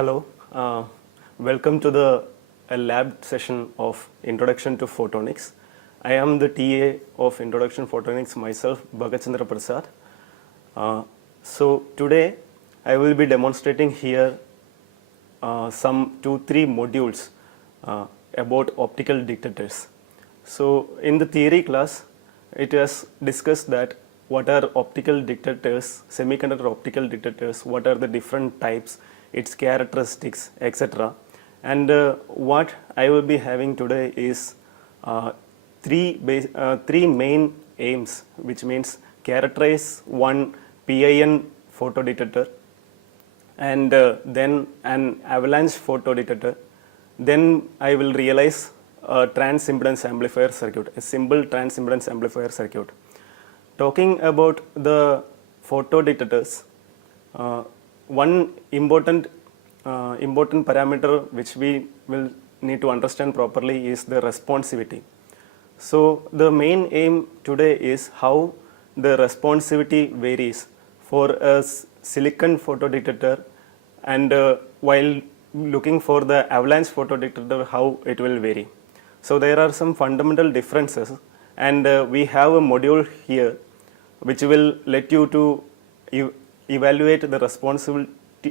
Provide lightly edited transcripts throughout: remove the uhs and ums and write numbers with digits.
Hello, welcome to the lab session of Introduction to Photonics. I am the TA of Introduction to Photonics myself, Bhagachandra Prasad. So today I will be demonstrating here some 2-3 modules about optical detectors. So in the theory class, it was discussed that what are optical detectors, semiconductor optical detectors, what are the different types, its characteristics, etc. And what I will be having today is three main aims, which means characterize one PIN photodetector, and then an avalanche photodetector. Then I will realize a transimpedance amplifier circuit, a simple transimpedance amplifier circuit. Talking about the photodetectors, one important parameter which we will need to understand properly is the responsivity. So the main aim today is how the responsivity varies for a silicon photodetector, and while looking for the avalanche photodetector, how it will vary. So there are some fundamental differences, and we have a module here which will let you to evaluate the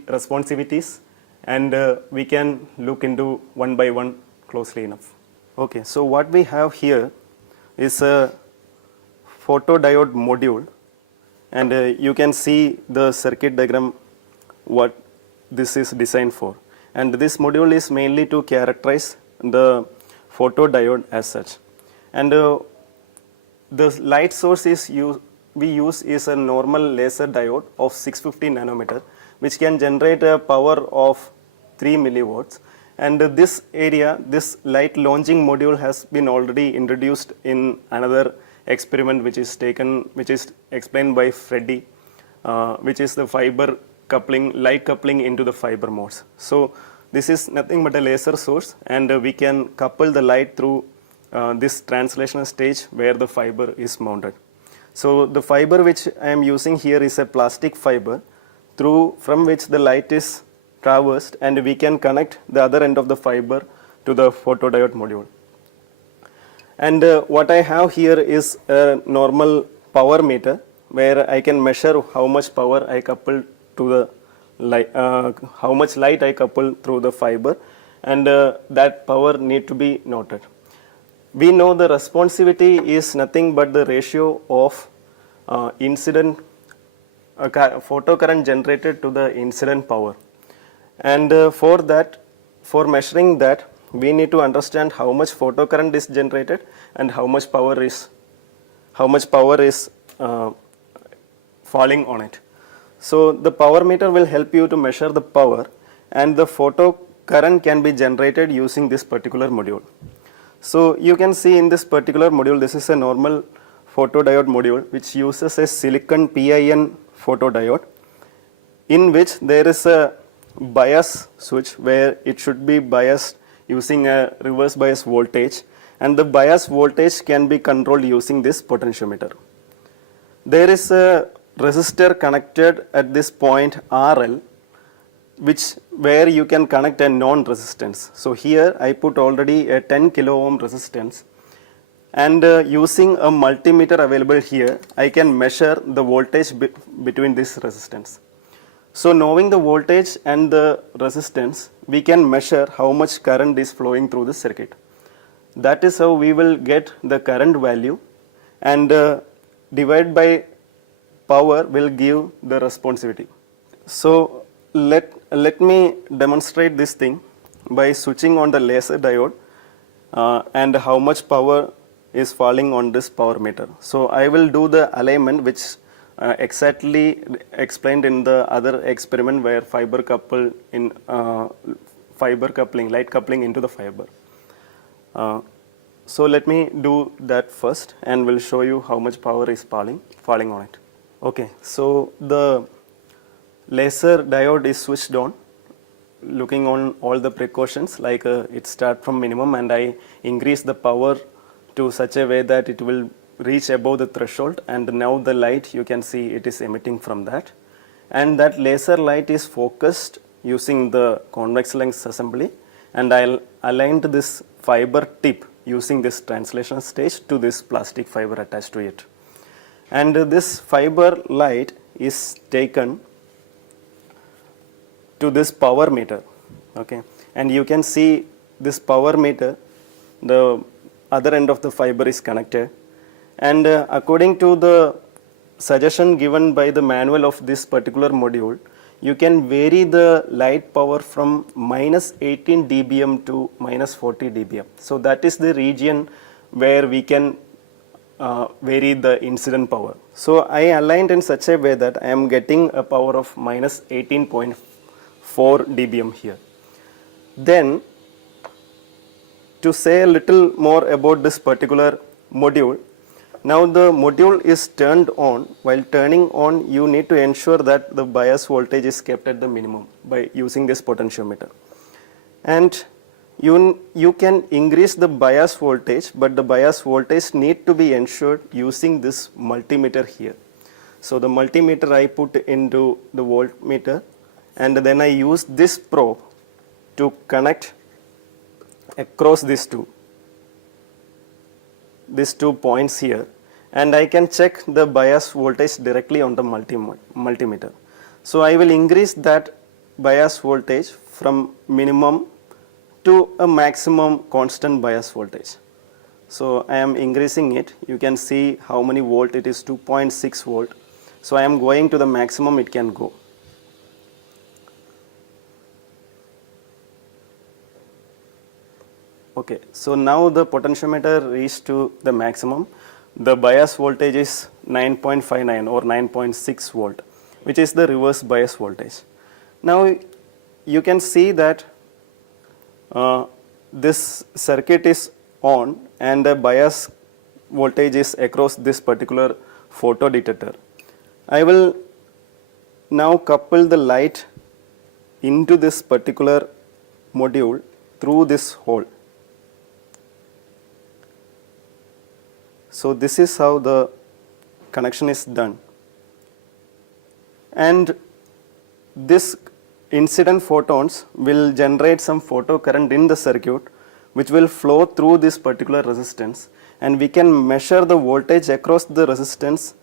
responsivities, and we can look into one by one closely enough. Okay, so what we have here is a photodiode module, and you can see the circuit diagram what this is designed for. And this module is mainly to characterize the photodiode as such. And the light source we use is a normal laser diode of 650 nanometer, which can generate a power of 3 milliwatts. And this area, this light launching module has been already introduced in another experiment which is explained by Freddy, which is the fiber coupling, light coupling into the fiber modes. So this is nothing but a laser source, and we can couple the light through this translational stage where the fiber is mounted. So the fiber which I am using here is a plastic fiber from which the light is traversed, and we can connect the other end of the fiber to the photodiode module. And what I have here is a normal power meter where I can measure how much power I couple to the light, how much light I couple through the fiber, and that power need to be noted. We know the responsivity is nothing but the ratio of incident photocurrent generated to the incident power. And for measuring that, we need to understand how much photocurrent is generated and how much power is falling on it. So the power meter will help you to measure the power, and the photocurrent can be generated using this particular module. So you can see in this particular module, this is a normal photodiode module which uses a silicon PIN photodiode, in which there is a bias switch where it should be biased using a reverse bias voltage, and the bias voltage can be controlled using this potentiometer. There is a resistor connected at this point RL, where you can connect a non-resistance. So here I put already a 10 kilo ohm resistance, and using a multimeter available here, I can measure the voltage between this resistance. So knowing the voltage and the resistance, we can measure how much current is flowing through the circuit. That is how we will get the current value, and divide by power will give the responsivity. So let me demonstrate this thing by switching on the laser diode and how much power is falling on this power meter. So I will do the alignment which exactly explained in the other experiment where light coupling into the fiber. So let me do that first, and will show you how much power is falling on it. Okay, so the laser diode is switched on, looking on all the precautions, like it start from minimum, and I increase the power to such a way that it will reach above the threshold, and now the light, you can see it is emitting from that, and that laser light is focused using the convex lens assembly, and I'll aligned this fiber tip using this translation stage to this plastic fiber attached to it. And this fiber light is taken to this power meter, okay, and you can see this power meter, the other end of the fiber is connected, and according to the suggestion given by the manual of this particular module, you can vary the light power from minus 18 dBm to minus 40 dBm. So that is the region where we can vary the incident power. So I aligned in such a way that I am getting a power of minus 18.4 dBm here. Then to say a little more about this particular module, now the module is turned on. While turning on, you need to ensure that the bias voltage is kept at the minimum by using this potentiometer. And you can increase the bias voltage, but the bias voltage need to be ensured using this multimeter here. So the multimeter I put into the voltmeter, and then I use this probe to connect across these two points here, and I can check the bias voltage directly on the multimeter. So I will increase that bias voltage from minimum to a maximum constant bias voltage. So I am increasing it. You can see how many volt it is, 2.6 volt. So I am going to the maximum it can go. Okay, so now the potentiometer reached to the maximum. The bias voltage is 9.59 or 9.6 volt, which is the reverse bias voltage. Now you can see that this circuit is on and the bias voltage is across this particular photo detector. I will now couple the light into this particular module through this hole. So this is how the connection is done, and this incident photons will generate some photocurrent in the circuit which will flow through this particular resistance, and we can measure the voltage across the resistance,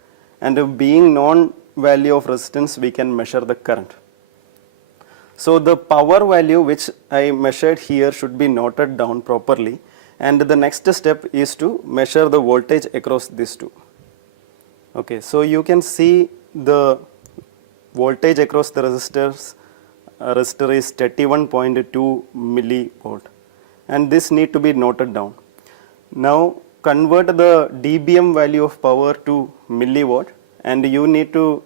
and being known value of resistance we can measure the current. So the power value which I measured here should be noted down properly, and the next step is to measure the voltage across these two. Okay, so you can see the voltage across the resistor is 31.2 millivolt, and this need to be noted down. Now convert the dBm value of power to milliwatt, and you need to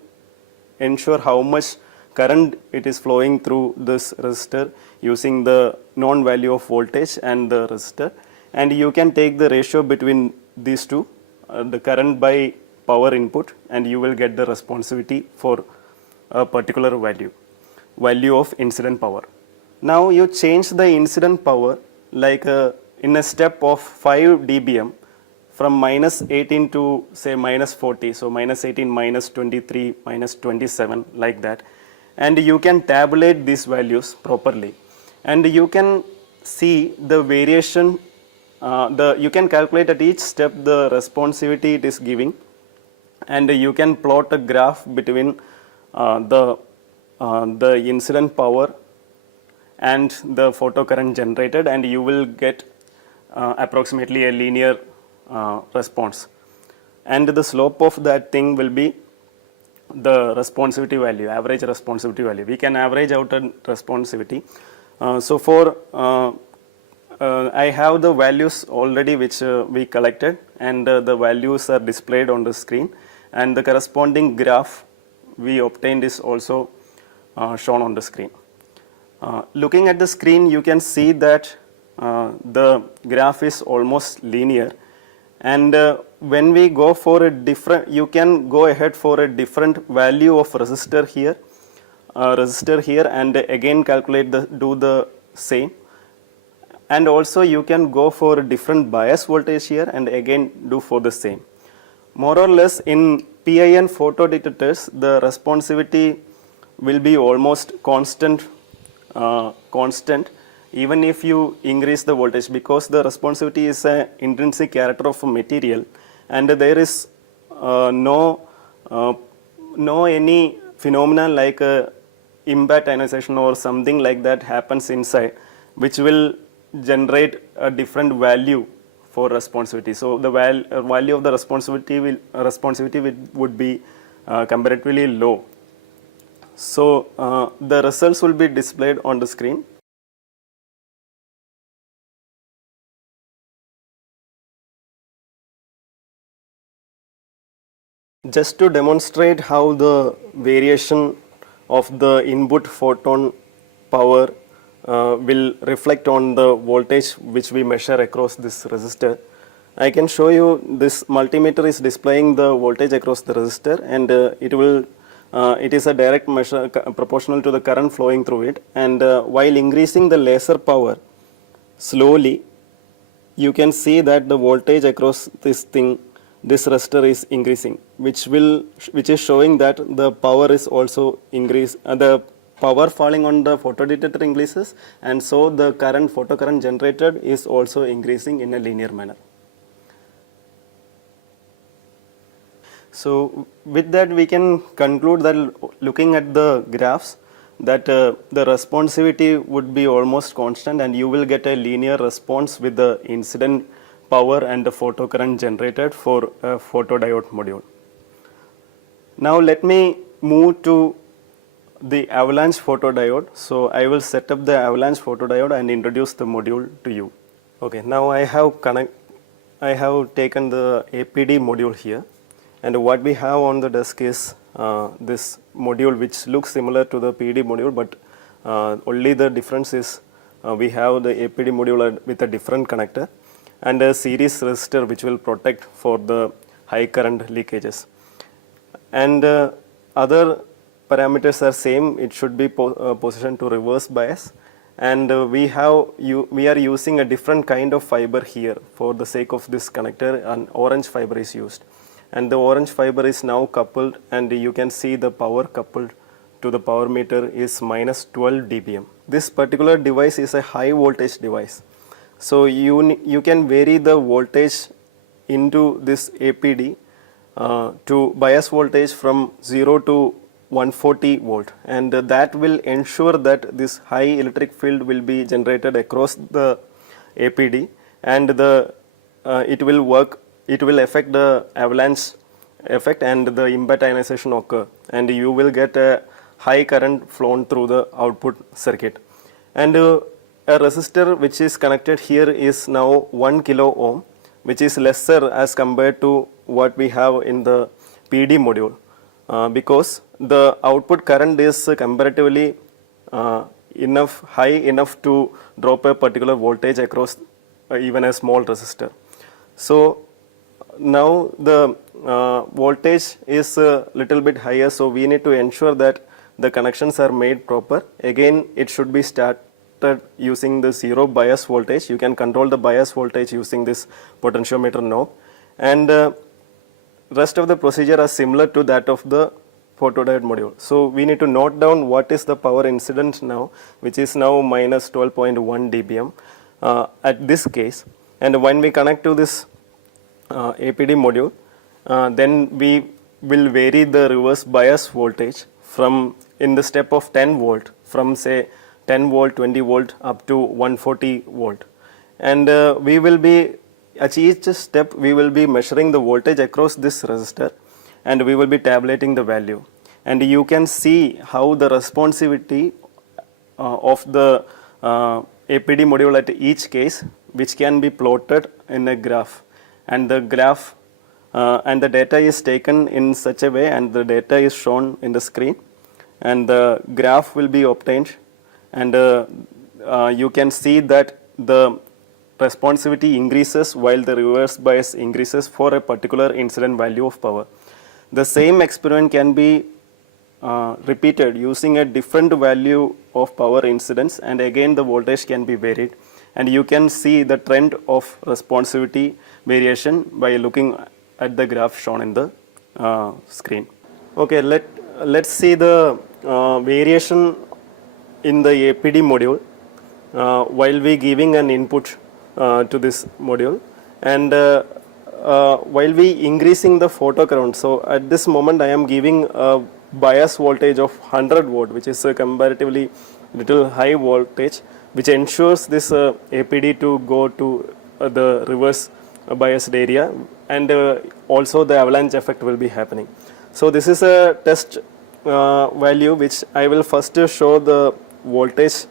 ensure how much current it is flowing through this resistor using the known value of voltage and the resistor, and you can take the ratio between these two, the current by power input, and you will get the responsivity for a particular value of incident power. Now you change the incident power like in a step of 5 dBm from minus 18 to say minus 40, so minus 18, minus 23, minus 27, like that, and you can tabulate these values properly, and you can see the variation. You can calculate at each step the responsivity it is giving, and you can plot a graph between the incident power and the photocurrent generated, and you will get approximately a linear response, and the slope of that thing will be the responsivity value, average responsivity value. We can average out a responsivity. So for I have the values already which we collected, and the values are displayed on the screen, and the corresponding graph we obtained is also shown on the screen. Looking at the screen, you can see that the graph is almost linear, and when we go for a different, you can go ahead for a different value of resistor here, and again calculate do the same. And also you can go for a different bias voltage here and again do for the same. More or less in PIN photodetectors, the responsivity will be almost constant constant even if you increase the voltage, because the responsivity is an intrinsic character of a material, and there is no any phenomenon like impact ionization or something like that happens inside, which will generate a different value for responsivity. So the value of the responsivity would be comparatively low. So the results will be displayed on the screen. Just to demonstrate how the variation of the input photon power will reflect on the voltage which we measure across this resistor, I can show you this multimeter is displaying the voltage across the resistor, and it is a direct measure proportional to the current flowing through it, and while increasing the laser power slowly, you can see that the voltage across this resistor is increasing, which is showing that the power is also increased. The power falling on the photodetector increases, and so the photocurrent generated is also increasing in a linear manner. So with that, we can conclude that looking at the graphs, that the responsivity would be almost constant, and you will get a linear response with the incident power and the photocurrent generated for a photodiode module. Now let me move to the avalanche photodiode. So I will set up the avalanche photodiode and introduce the module to you. Okay, now I have taken the APD module here, and what we have on the desk is this module, which looks similar to the PD module, but only the difference is we have the APD module with a different connector and a series resistor which will protect for the high current leakages. And other parameters are same. It should be positioned to reverse bias, and we are using a different kind of fiber here. For the sake of this connector, an orange fiber is used, and the orange fiber is now coupled, and you can see the power coupled to the power meter is minus 12 dBm. This particular device is a high voltage device, so you can vary the voltage into this APD to bias voltage from 0 to 140 volt, and that will ensure that this high electric field will be generated across the APD, and it will affect the avalanche effect, and the impact ionization occur, and you will get a high current flown through the output circuit. And a resistor which is connected here is now 1 kilo ohm, which is lesser as compared to what we have in the PD module, because the output current is comparatively high enough to drop a particular voltage across even a small resistor. So now the voltage is a little bit higher, so we need to ensure that the connections are made proper. Again, it should be started using the zero bias voltage. You can control the bias voltage using this potentiometer knob, and rest of the procedure are similar to that of the photodiode module. So we need to note down what is the power incident now, which is now minus 12.1 dBm at this case. And when we connect to this APD module, then we will vary the reverse bias voltage from in the step of 10 volt, from say 10 volt, 20 volt up to 140 volt. And we will be, at each step, we will be measuring the voltage across this resistor, and we will be tabulating the value. And you can see how the responsivity of the APD module at each case, which can be plotted in a graph. And the graph and the data is taken in such a way, and the data is shown in the screen, and the graph will be obtained, and you can see that the responsivity increases while the reverse bias increases for a particular incident value of power. The same experiment can be repeated using a different value of power incidence, and again the voltage can be varied, and you can see the trend of responsivity variation by looking at the graph shown in the screen. Okay, let's see the variation in the APD module while we giving an input to this module, and while we increasing the photocurrent. So at this moment I am giving a bias voltage of 100 volt, which is a comparatively little high voltage, which ensures this APD to go to the reverse biased area, and also the avalanche effect will be happening. So this is a test value which I will first show the voltage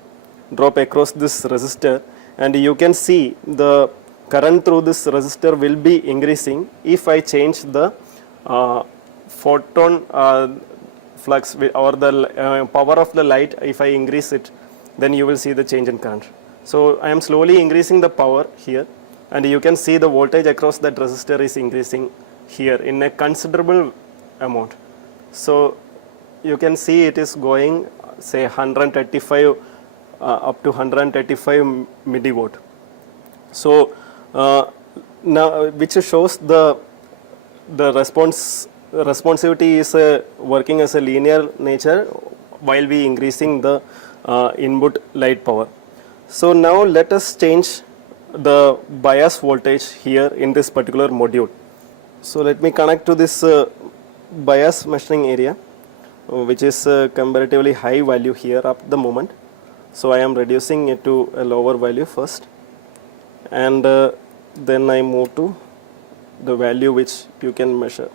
drop across this resistor, and you can see the current through this resistor will be increasing if I change the photon flux or the power of the light. If I increase it, then you will see the change in current. So I am slowly increasing the power here, and you can see the voltage across that resistor is increasing here in a considerable amount. So you can see it is going say 135 up to 135 milliwatt. So now which shows the responsivity is working as a linear nature while we increasing the input light power. So now let us change the bias voltage here in this particular module. So let me connect to this bias measuring area, which is comparatively high value here at the moment. So I am reducing it to a lower value first, and then I move to the value which you can measure.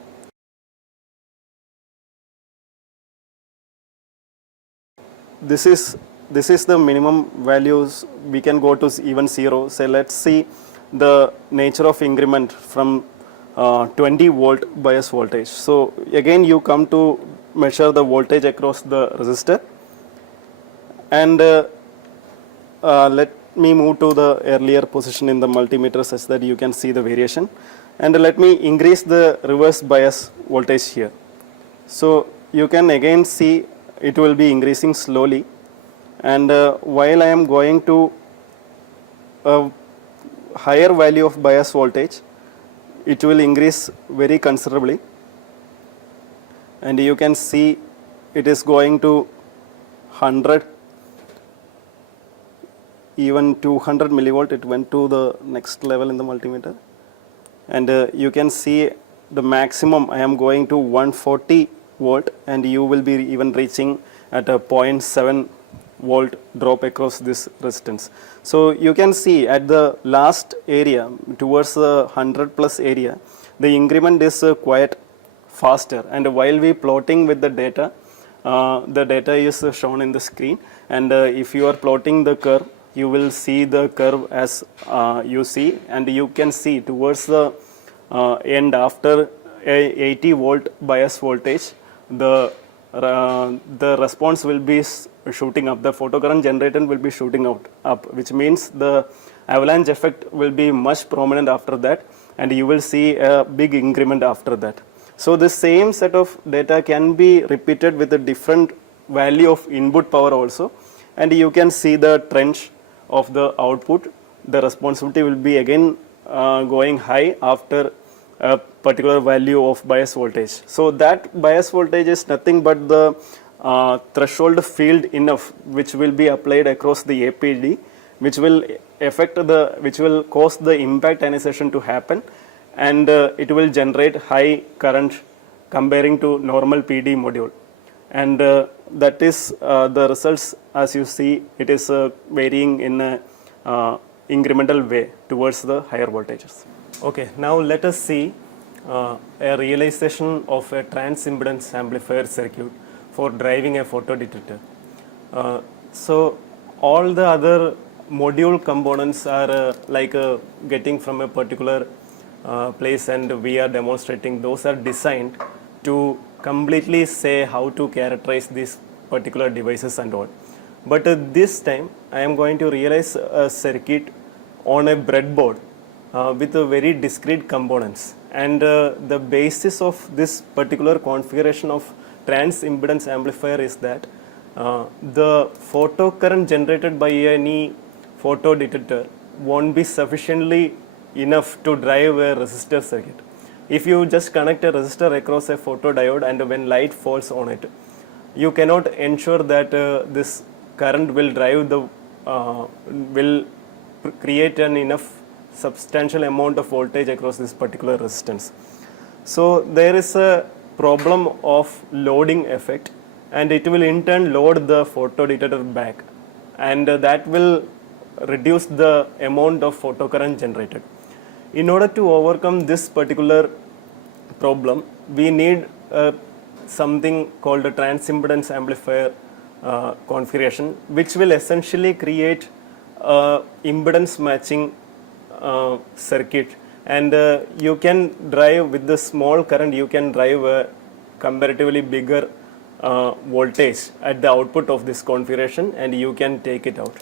This is the minimum values. We can go to even 0. So let's see the nature of increment from 20 volt bias voltage. So again you come to measure the voltage across the resistor, and let me move to the earlier position in the multimeter such that you can see the variation, and let me increase the reverse bias voltage here. So you can again see it will be increasing slowly, and while I am going to a higher value of bias voltage, it will increase very considerably, and you can see it is going to 100, even 200 millivolt. It went to the next level in the multimeter, and you can see the maximum I am going to 140 volt, and you will be even reaching at a 0.7 volt drop across this resistance. So you can see at the last area towards the 100 plus area, the increment is quite faster, and while we plotting with the data is shown in the screen, and if you are plotting the curve, you will see the curve as you see, and you can see towards the end after 80 volt bias voltage, the response will be shooting up, the photocurrent generated will be shooting up, which means the avalanche effect will be much prominent after that, and you will see a big increment after that. So the same set of data can be repeated with a different value of input power also, and you can see the trend of the output. The responsivity will be again going high after a particular value of bias voltage. So that bias voltage is nothing but the threshold field enough which will be applied across the APD, which will cause the impact ionization to happen, and it will generate high current comparing to normal PD module, and that is the results. As you see, it is varying in a incremental way towards the higher voltages. Okay, now let us see a realization of a transimpedance amplifier circuit for driving a photodetector. So all the other module components are getting from a particular place, and we are demonstrating. Those are designed to completely say how to characterize these particular devices and all. But this time I am going to realize a circuit on a breadboard with very discrete components, and the basis of this particular configuration of transimpedance amplifier is that the photocurrent generated by any photodetector won't be sufficiently enough to drive a resistor circuit. If you just connect a resistor across a photodiode and when light falls on it, you cannot ensure that this current will drive the will create an enough substantial amount of voltage across this particular resistance. So there is a problem of loading effect, and it will in turn load the photodetector back, and that will reduce the amount of photocurrent generated. In order to overcome this particular problem, we need something called a transimpedance amplifier configuration, which will essentially create impedance matching circuit, and you can drive with the small current, you can drive a comparatively bigger voltage at the output of this configuration, and you can take it out.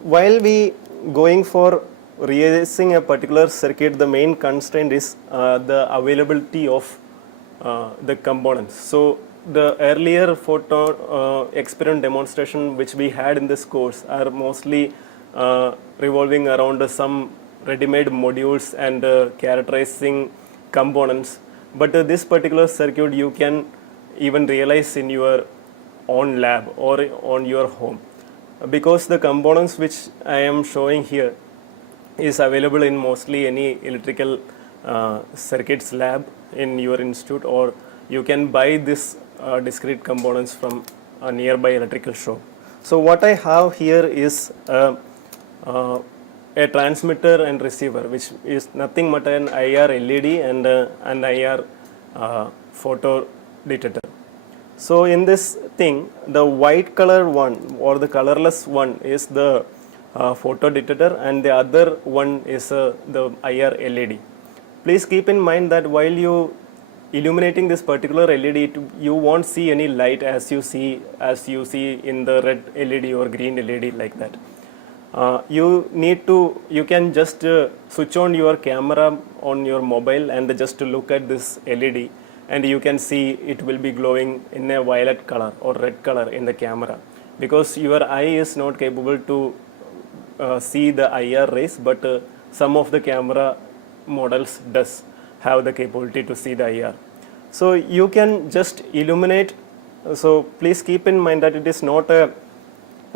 While we going for realizing a particular circuit, the main constraint is the availability of the components. So the earlier photo experiment demonstration which we had in this course are mostly revolving around some ready-made modules and characterizing components, but this particular circuit you can even realize in your own lab or on your home, because the components which I am showing here is available in mostly any electrical circuits lab in your institute, or you can buy this discrete components from a nearby electrical shop. So what I have here is a transmitter and receiver, which is nothing but an IR LED and an IR photo detector. So in this thing, the white color one or the colorless one is the photo detector, and the other one is the IR LED. Please keep in mind that while you illuminating this particular LED, you won't see any light as you see in the red LED or green LED like that. You can just switch on your camera on your mobile and just look at this LED, and you can see it will be glowing in a violet color or red color in the camera, because your eye is not capable to see the IR rays, but some of the camera models does have the capability to see the IR. So you can just illuminate. So please keep in mind that it is not a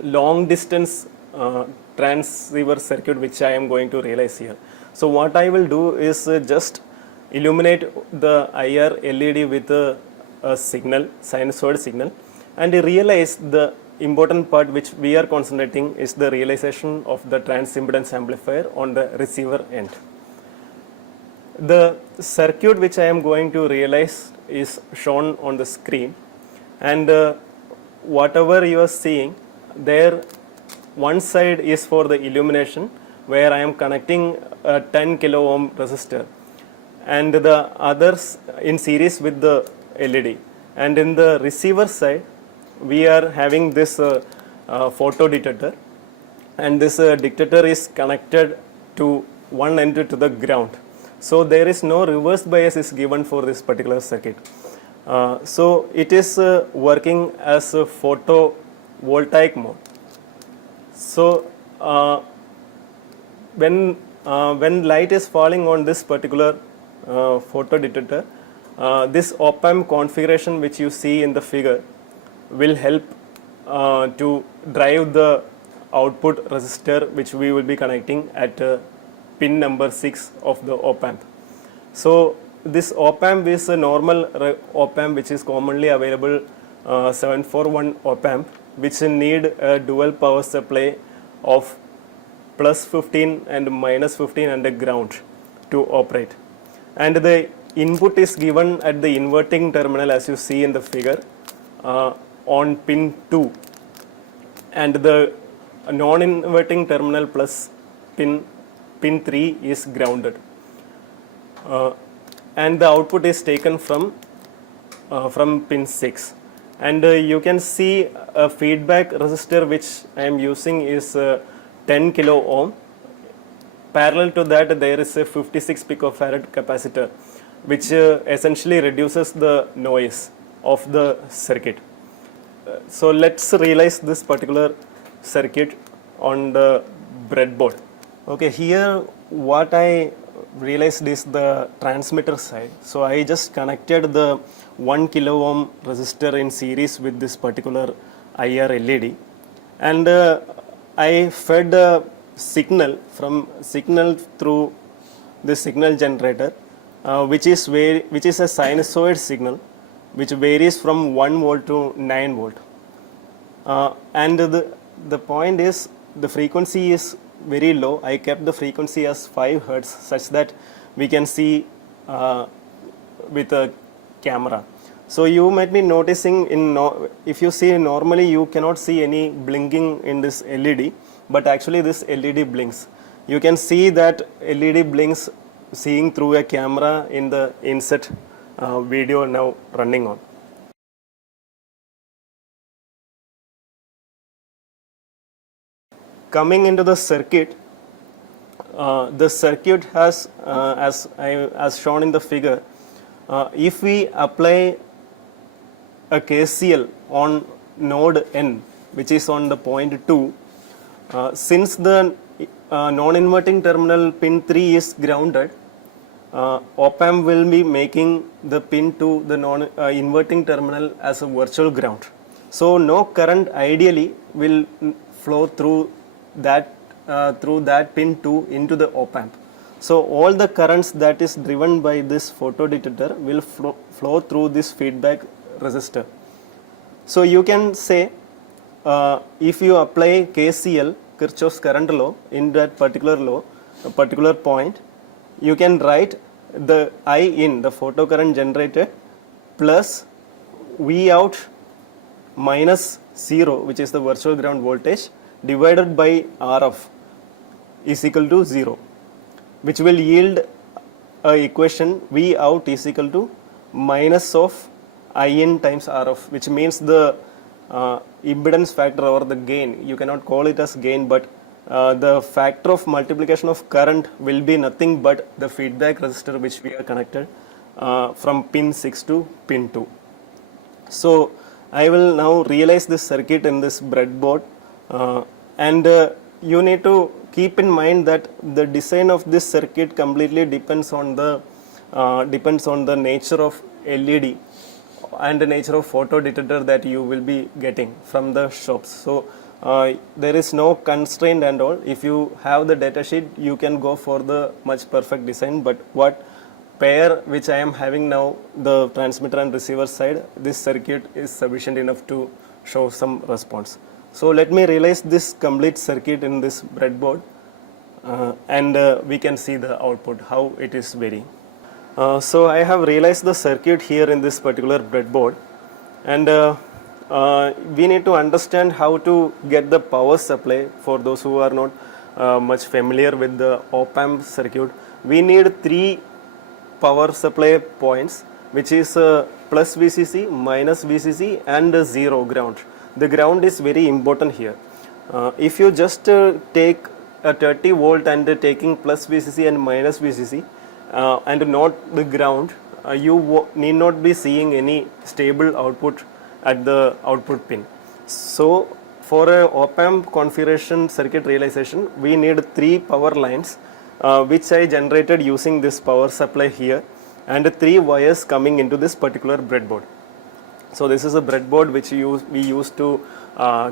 long distance transceiver circuit which I am going to realize here. So what I will do is just illuminate the IR LED with a signal, sinusoid signal, and realize the important part which we are concentrating is the realization of the transimpedance amplifier on the receiver end. The circuit which I am going to realize is shown on the screen, and whatever you are seeing there, one side is for the illumination, where I am connecting a 10 kilo ohm resistor, and the others in series with the LED. And in the receiver side, we are having this photo detector, and this detector is connected to one end to the ground. So there is no reverse bias is given for this particular circuit. So it is working as a photovoltaic mode. So when light is falling on this particular photo detector, this op-amp configuration which you see in the figure will help to drive the output resistor which we will be connecting at pin number 6 of the op-amp. So this op-amp is a normal op-amp which is commonly available 741 op-amp, which need a dual power supply of plus 15 and minus 15 and a ground to operate. And the input is given at the inverting terminal as you see in the figure on pin 2, and the non-inverting terminal plus pin 3 is grounded, and the output is taken from pin 6. And you can see a feedback resistor which I am using is 10 kilo ohm. Parallel to that, there is a 56 picofarad capacitor which essentially reduces the noise of the circuit. So let's realize this particular circuit on the breadboard. Okay, here what I realized is the transmitter side. So I just connected the 1 kilo ohm resistor in series with this particular IR LED, and I fed signal through the signal generator, which is a sinusoid signal, which varies from 1 volt to 9 volt. And the point is, the frequency is very low. I kept the frequency as 5 hertz such that we can see with a camera. So you might be noticing if you see, normally you cannot see any blinking in this LED, but actually this LED blinks. You can see that LED blinks seeing through a camera in the inset video now running on. Coming into the circuit has, as shown in the figure, if we apply a KCL on node N, which is on the point 2, since the non-inverting terminal pin 3 is grounded, op-amp will be making the pin to the non-inverting terminal as a virtual ground. So no current ideally will flow through that pin 2 into the op-amp. So all the currents that is driven by this photodetector will flow through this feedback resistor. So you can say, if you apply KCL, Kirchhoff's current law, in that particular point, you can write the I in, the photocurrent generated, plus V out minus 0, which is the virtual ground voltage, divided by RF is equal to 0, which will yield a equation V out is equal to minus of I in times RF, which means the impedance factor or the gain. You cannot call it as gain, but the factor of multiplication of current will be nothing but the feedback resistor which we are connected from pin 6 to pin 2. So I will now realize this circuit in this breadboard, and you need to keep in mind that the design of this circuit completely depends on the nature of LED and the nature of photodetector that you will be getting from the shops. So there is no constraint and all. If you have the data sheet, you can go for the much perfect design, but what pair which I am having now, the transmitter and receiver side, this circuit is sufficient enough to show some response. So let me realize this complete circuit in this breadboard, and we can see the output, how it is varying. So I have realized the circuit here in this particular breadboard, and we need to understand how to get the power supply. For those who are not much familiar with the op-amp circuit, we need 3 power supply points, which is plus VCC, minus VCC, and 0 ground. The ground is very important here. If you just take a 30 volt and taking plus VCC and minus VCC and not the ground, you need not be seeing any stable output at the output pin. So for a op-amp configuration circuit realization, we need 3 power lines, which I generated using this power supply here, and 3 wires coming into this particular breadboard. So this is a breadboard which we use to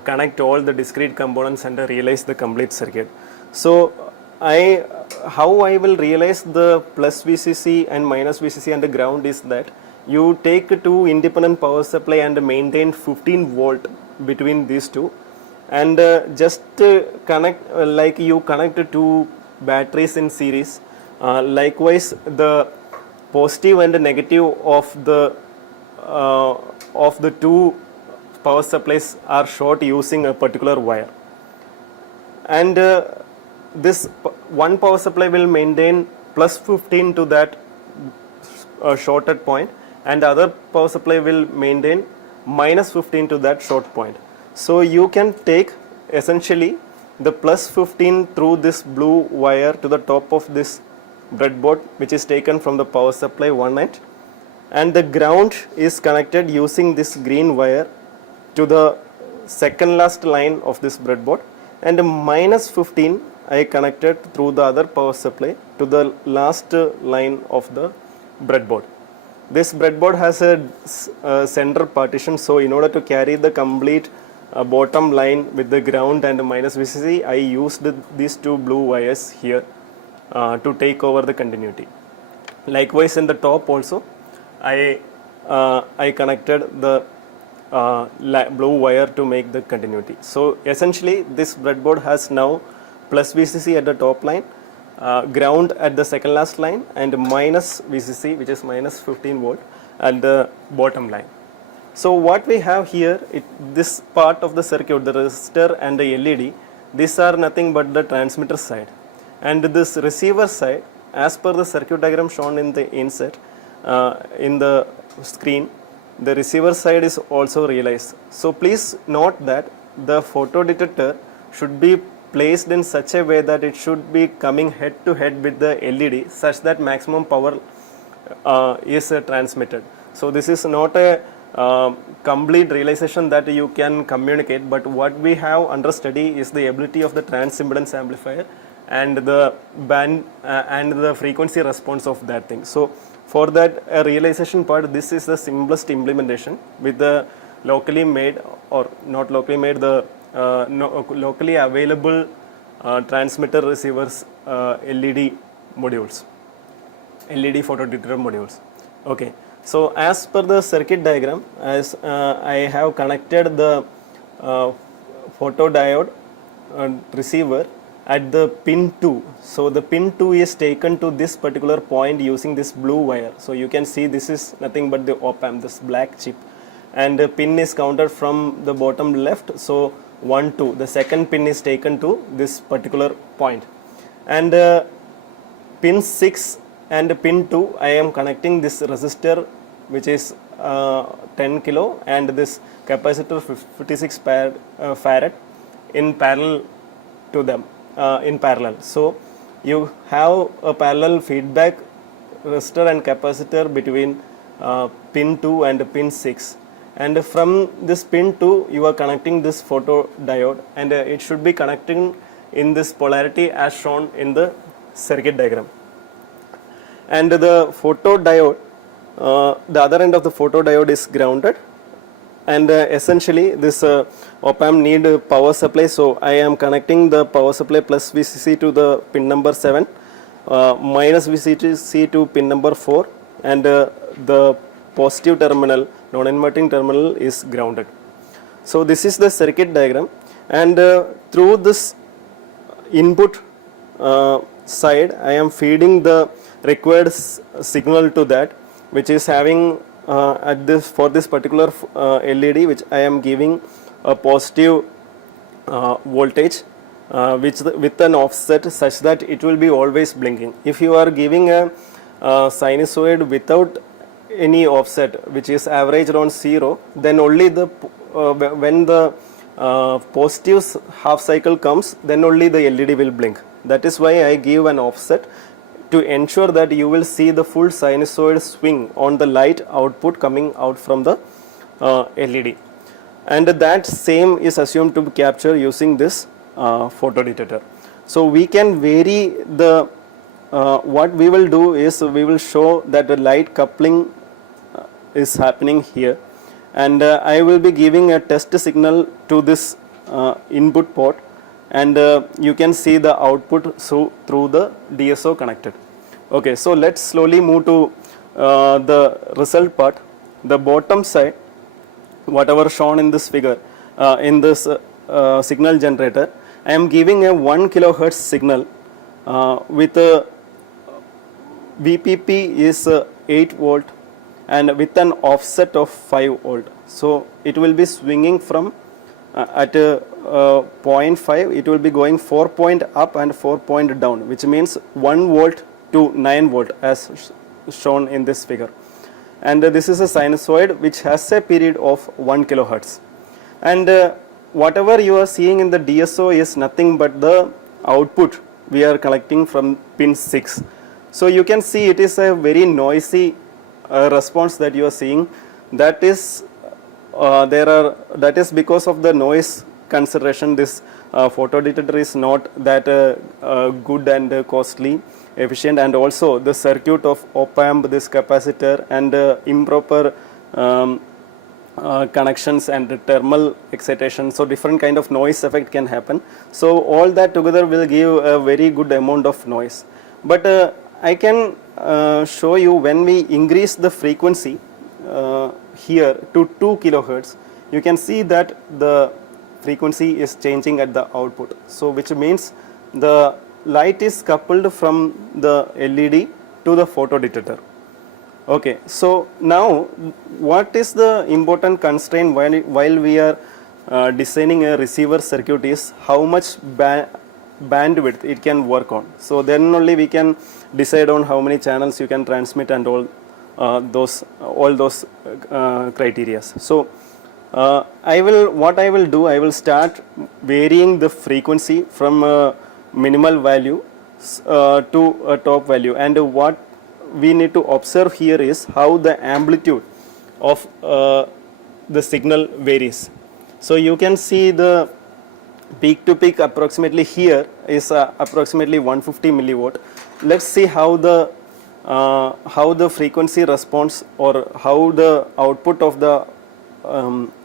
connect all the discrete components and realize the complete circuit. So how I will realize the plus VCC and minus VCC and the ground is that you take 2 independent power supply and maintain 15 volt between these 2, and just connect like you connect 2 batteries in series. Likewise, the positive and the negative of the 2 power supplies are short using a particular wire, and this one power supply will maintain plus 15 to that shorted point, and the other power supply will maintain minus 15 to that short point. So you can take essentially the plus 15 through this blue wire to the top of this breadboard, which is taken from the power supply one end, and the ground is connected using this green wire to the second last line of this breadboard, and the minus 15 I connected through the other power supply to the last line of the breadboard. This breadboard has a center partition, so in order to carry the complete bottom line with the ground and minus VCC, I used these two blue wires here to take over the continuity. Likewise in the top also, I connected the blue wire to make the continuity. So essentially this breadboard has now plus VCC at the top line, ground at the second last line, and minus VCC, which is minus 15 volt at the bottom line. So what we have here, this part of the circuit, the resistor and the LED, these are nothing but the transmitter side, and this receiver side, as per the circuit diagram shown in the inset in the screen, the receiver side is also realized. So please note that the photodetector should be placed in such a way that it should be coming head to head with the LED, such that maximum power is transmitted. So this is not a complete realization that you can communicate, but what we have under study is the ability of the transimpedance amplifier and the band and the frequency response of that thing. So for that realization part, this is the simplest implementation with the locally made, or not locally made, the locally available transmitter receivers LED modules, LED photodetector modules. Okay, so as per the circuit diagram, as I have connected the photodiode receiver at the pin 2. So the pin 2 is taken to this particular point using this blue wire. So you can see this is nothing but the op-amp, this black chip, and the pin is counted from the bottom left. So 1, 2, the second pin is taken to this particular point, and pin 6 and pin 2, I am connecting this resistor, which is 10 kilo, and this capacitor 56 farad in parallel to them, in parallel. So you have a parallel feedback resistor and capacitor between pin 2 and pin 6, and from this pin 2 you are connecting this photodiode, and it should be connecting in this polarity as shown in the circuit diagram. And the photodiode, the other end of the photodiode is grounded, and essentially this op-amp need power supply. So I am connecting the power supply plus VCC to the pin number 7, minus VCC to pin number 4, and the positive terminal, non-inverting terminal, is grounded. So this is the circuit diagram, and through this input side, I am feeding the required signal to that, which is having at this, for this particular LED, which I am giving a positive voltage with an offset such that it will be always blinking. If you are giving a sinusoid without any offset, which is averaged on 0, then only the when the positive half cycle comes, then only the LED will blink. That is why I give an offset, to ensure that you will see the full sinusoid swing on the light output coming out from the LED, and that same is assumed to be captured using this photodetector. So we can vary the what we will do is we will show that the light coupling is happening here, and I will be giving a test signal to this input port, and you can see the output through the DSO connected. Okay, so let's slowly move to the result part. The bottom side, whatever shown in this figure, in this signal generator, I am giving a 1 kilohertz signal with a VPP is 8 volt and with an offset of 5 volt. So it will be swinging from at 0.5, it will be going 4 point up and 4 point down, which means 1 volt to 9 volt as shown in this figure. And this is a sinusoid which has a period of 1 kilohertz. And whatever you are seeing in the DSO is nothing but the output we are collecting from pin 6. So you can see it is a very noisy response that you are seeing. That is that is because of the noise consideration. This photodetector is not that good and costly, efficient, and also the circuit of op-amp, this capacitor, and improper connections and the thermal excitation, so different kind of noise effect can happen. So all that together will give a very good amount of noise. But I can show you when we increase the frequency here to 2 kilohertz, you can see that the frequency is changing at the output. So which means the light is coupled from the LED to the photodetector. Okay, so now what is the important constraint while we are designing a receiver circuit is how much bandwidth it can work on. So then only we can decide on how many channels you can transmit and all those criteria. So I will start varying the frequency from a minimal value to a top value, and what we need to observe here is how the amplitude of the signal varies. So you can see the peak to peak approximately here is approximately 150 milliwatt. Let's see how the frequency response, or how the output of the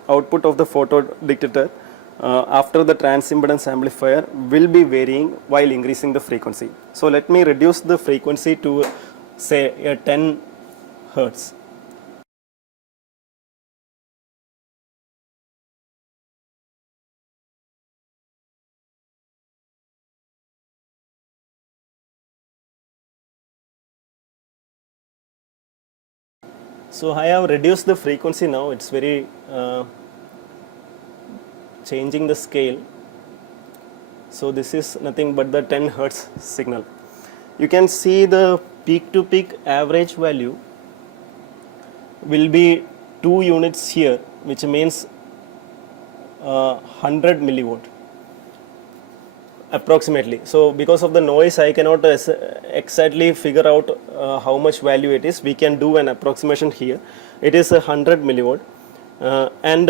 photodetector after the transimpedance amplifier will be varying while increasing the frequency. So let me reduce the frequency to say a 10 hertz. So I have reduced the frequency now. It's very changing the scale. So this is nothing but the 10 hertz signal. You can see the peak to peak average value will be 2 units here, which means 100 milliwatt approximately. So because of the noise I cannot exactly figure out how much value it is. We can do an approximation here. It is 100 milliwatt, and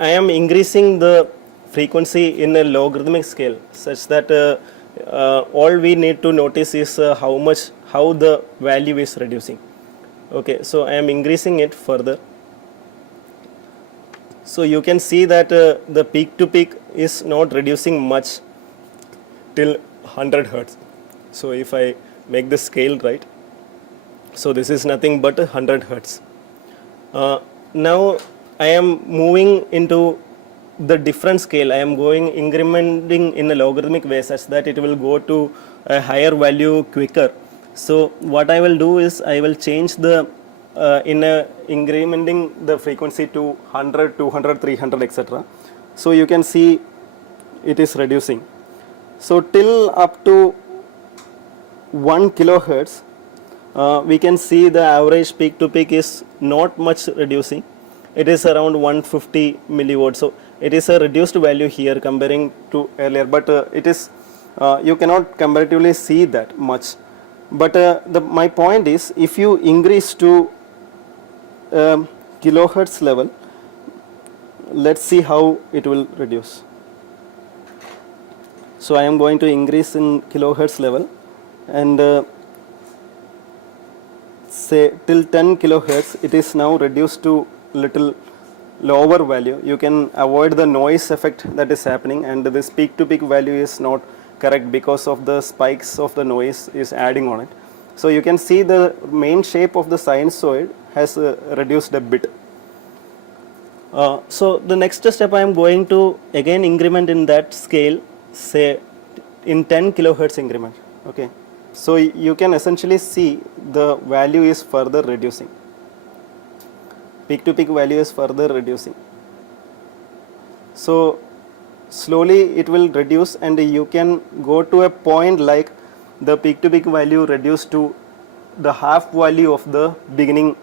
I am increasing the frequency in a logarithmic scale such that all we need to notice is how the value is reducing. Okay, so I am increasing it further. So you can see that the peak to peak is not reducing much till 100 hertz. So if I make the scale right, so this is nothing but 100 hertz. Now I am moving into the different scale. I am going incrementing in a logarithmic way such that it will go to a higher value quicker. So what I will do is I will change the incrementing the frequency to 100, 200, 300, etc. So you can see it is reducing. So till up to 1 kilohertz, we can see the average peak to peak is not much reducing. It is around 150 milliwatt. So it is a reduced value here comparing to earlier, but it is you cannot comparatively see that much. But my point is, if you increase to kilohertz level, let's see how it will reduce. So I am going to increase in kilohertz level, and say till 10 kilohertz, it is now reduced to little lower value. You can avoid the noise effect that is happening, and this peak to peak value is not correct because of the spikes of the noise is adding on it. So you can see the main shape of the sinusoid has reduced a bit. So the next step I am going to again increment in that scale, say in 10 kilohertz increment. Okay, so you can essentially see the value is further reducing. Peak to peak value is further reducing. So slowly it will reduce, and you can go to a point like the peak to peak value reduced to the half value of the beginning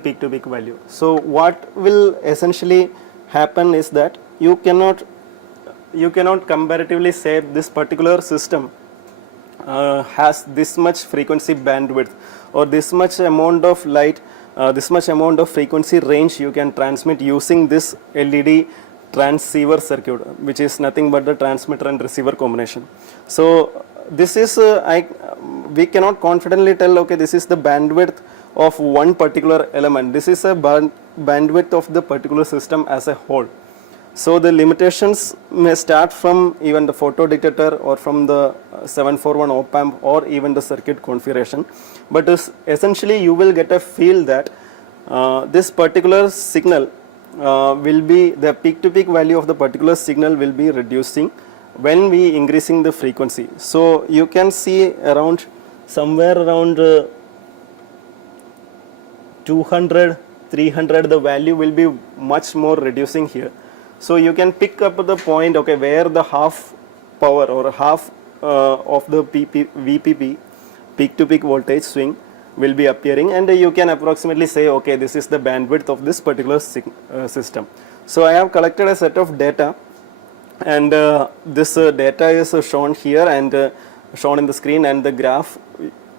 peak to peak value. So what will essentially happen is that you cannot comparatively say this particular system has this much frequency bandwidth or this much amount of light, this much amount of frequency range you can transmit using this LED transceiver circuit, which is nothing but the transmitter and receiver combination. So this is we cannot confidently tell, okay, this is the bandwidth of one particular element. This is a bandwidth of the particular system as a whole. So the limitations may start from even the photo detector or from the 741 op amp or even the circuit configuration, but essentially you will get a feel that this particular signal will be, the peak to peak value of the particular signal will be reducing when we increasing the frequency. So you can see around somewhere around 200, 300, the value will be much more reducing here. So you can pick up the point, okay, where the half power or half of the VPP, peak to peak voltage swing, will be appearing, and you can approximately say, okay, this is the bandwidth of this particular system. So I have collected a set of data, and this data is shown here and shown in the screen, and the graph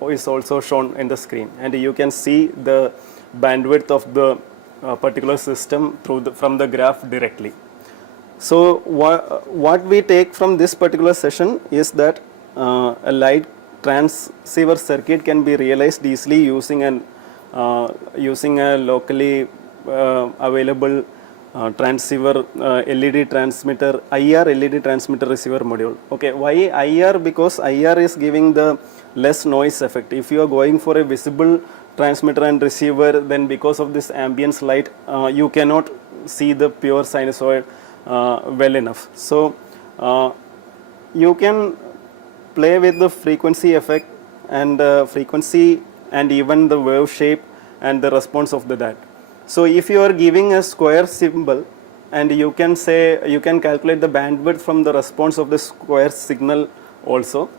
is also shown in the screen, and you can see the bandwidth of the particular system from the graph directly. So what we take from this particular session is that a light transceiver circuit can be realized easily using a locally available transceiver LED transmitter, IR LED transmitter receiver module. Okay, why IR? Because IR is giving the less noise effect. If you are going for a visible transmitter and receiver, then because of this ambience light, you cannot see the pure sinusoid well enough. So you can play with the frequency effect and frequency and even the wave shape and the response of that. So if you are giving a square symbol, and you can say, you can calculate the bandwidth from the response of the square signal also.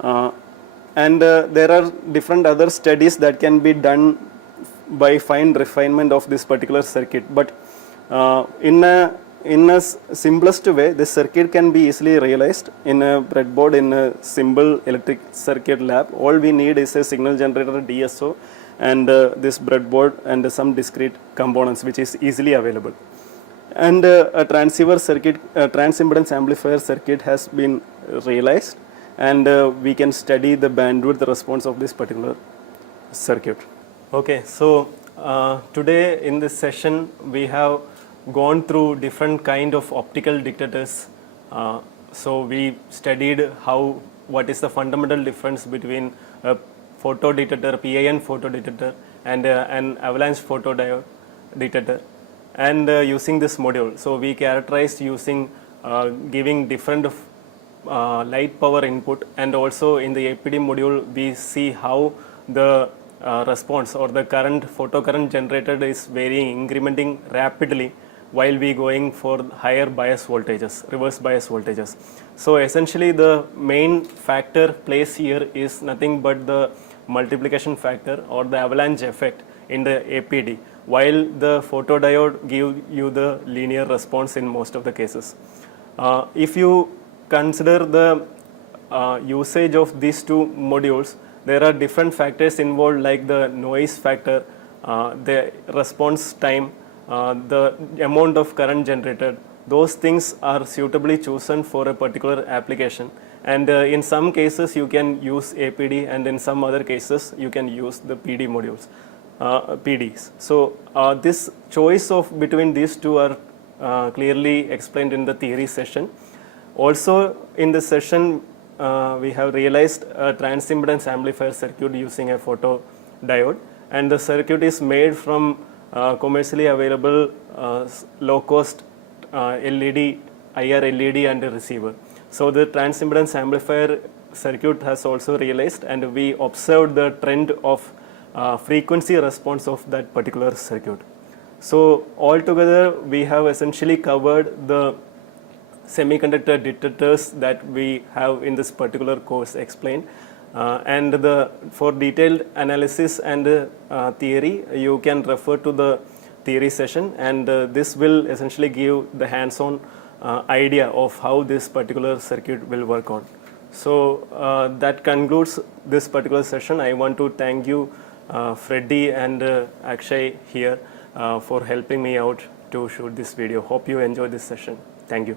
And there are different other studies that can be done by fine refinement of this particular circuit, but in a simplest way, this circuit can be easily realized in a breadboard in a simple electric circuit lab. All we need is a signal generator, DSO, and this breadboard and some discrete components which is easily available. And a transceiver circuit, a transimpedance amplifier circuit has been realized, and we can study the bandwidth response of this particular circuit. Okay, so today in this session we have gone through different kind of optical detectors. So we studied what is the fundamental difference between a photodetector, PIN photodetector, and an avalanche photodiode detector, and using this module. So we characterized using giving different light power input, and also in the APD module we see how the response or the current photocurrent generated is varying, incrementing rapidly while we going for higher bias voltages, reverse bias voltages. So essentially the main factor placed here is nothing but the multiplication factor or the avalanche effect in the APD, while the photodiode give you the linear response in most of the cases. If you consider the usage of these two modules, there are different factors involved, like the noise factor, the response time, the amount of current generated. Those things are suitably chosen for a particular application, and in some cases you can use APD, and in some other cases you can use the PD modules, PDs. So this choice of between these two are clearly explained in the theory session. Also in the session we have realized a transimpedance amplifier circuit using a photodiode, and the circuit is made from commercially available low cost LED, IR LED and a receiver. So the transimpedance amplifier circuit has also realized, and we observed the trend of frequency response of that particular circuit. So altogether we have essentially covered the semiconductor detectors that we have in this particular course explained, and for detailed analysis and theory you can refer to the theory session, and this will essentially give the hands-on idea of how this particular circuit will work on. So that concludes this particular session. I want to thank you Freddy and Akshay here for helping me out to shoot this video. Hope you enjoyed this session. Thank you.